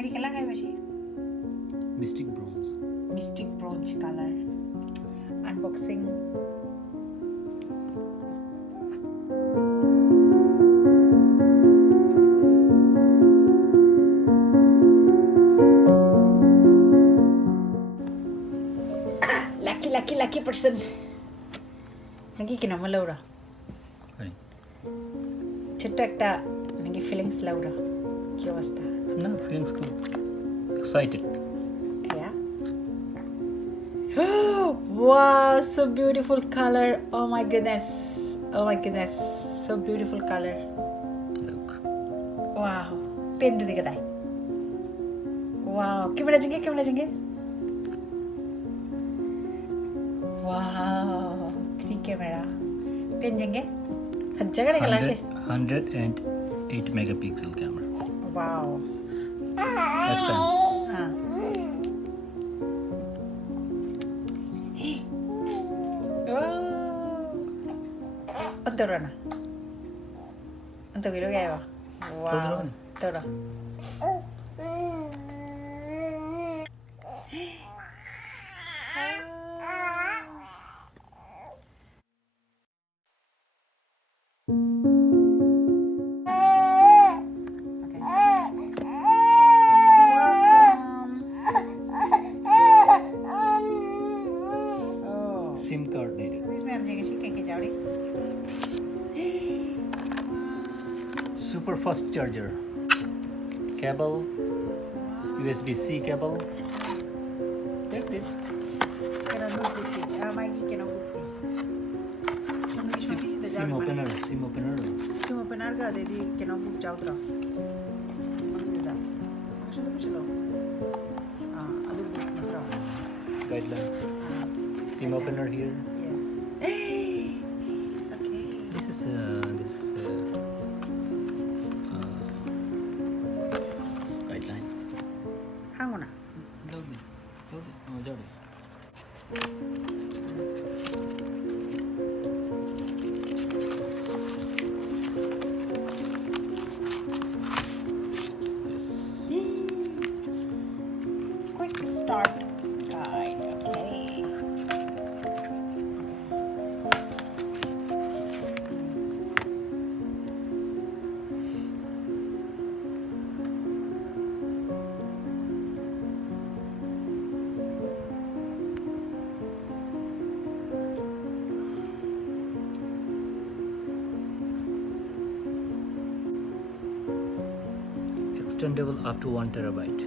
कडी केला काय भाजी Mystic bronze. Mistake bronze colour unboxing lucky person ನನಗೆ ನಮ್ಮಲ್ಲ ಅವರ Right. ಚಿಟ್ಟಕ್ಟ ನನಗೆ feelings ಲವ್ರ Ki ಅವಸ್ಥಾ No, feelings good. Excited. Yeah. Wow, so beautiful color. Oh my goodness. Oh my goodness. So beautiful color. Look. Wow. Pen did you Wow. Camera jenge. Wow. 3 camera. Pen jenge. Hajjaga ne galashe. 108 megapixel camera. Wow. That's pen. Ah. Antara na. Antara kilo kaya ba? Wow. Antara. SIM card needed. Super fast charger. Cable. USB-C cable. That's it. SIM opener. SIM opener. Cuma penarga jadi kena book jauh terus. Maksudnya apa sih lo? Ada book terus. Guideline. SIM opener here. Yes. Okay. This is guideline. Hang on. Logi. Oh, jauh. Quick start guide. Okay. Extendable up to 1 terabyte.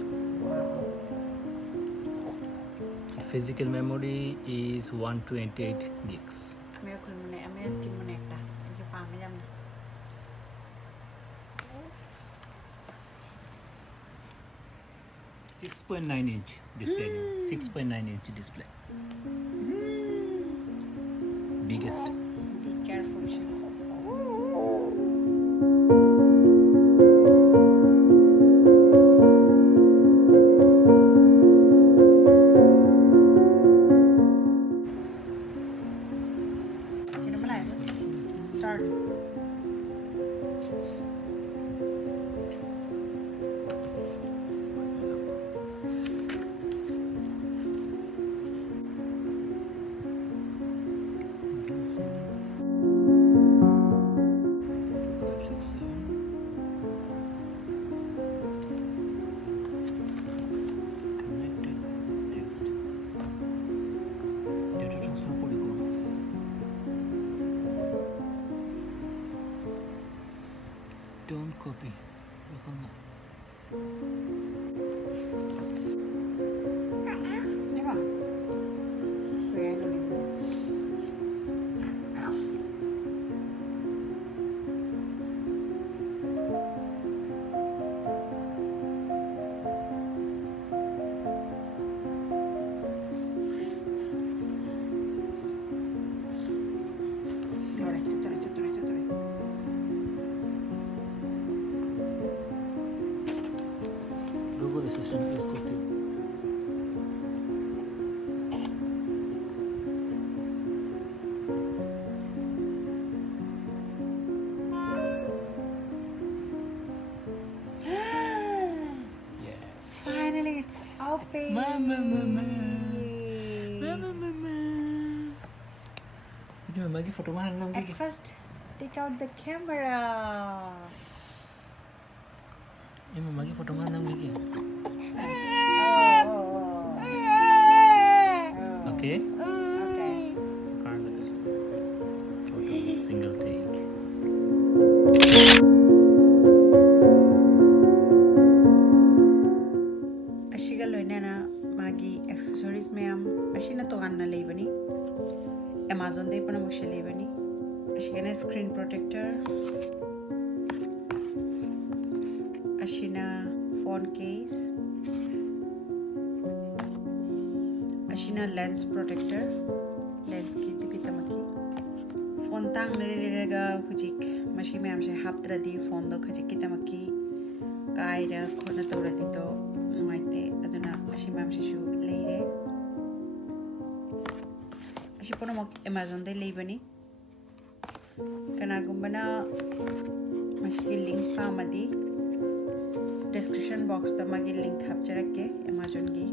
Physical memory is 128 gigs. আমি এখন মনে আমি কি মনে একটা এই যে পামে যাব না 6.9 inch display. 6.9 inch display. Biggest. Be careful. Start. Connected. Next. Data transfer protocol. Don't copy. Di ba? Kuya, ano nito? Tutuloy. Google Assistant is good too. Yes. And it's open. Mama. Ini mama foto mahal nang At gigi. first, take out the camera. Ini mama foto mahal nang gigi. Oh. Okay. Okay. Photo single take. Ashiga loinana magi accessories mayam ashina toganna leibani. Amazon day pana muksha leibani. Ashigana screen protector. Ashina phone case. Ashina lens protector. Lens ki tipitamaki. Phone tang nirega hujik mashi mayam se haptradi phone do khajik kitamaki kaira khona tawradi to nuaite aduna ashi mayam se shu leire. Ashi punamak Amazon day leibani. Kanagumbana mashigi link pamadi description box ta magi link hapcharake Amazon gi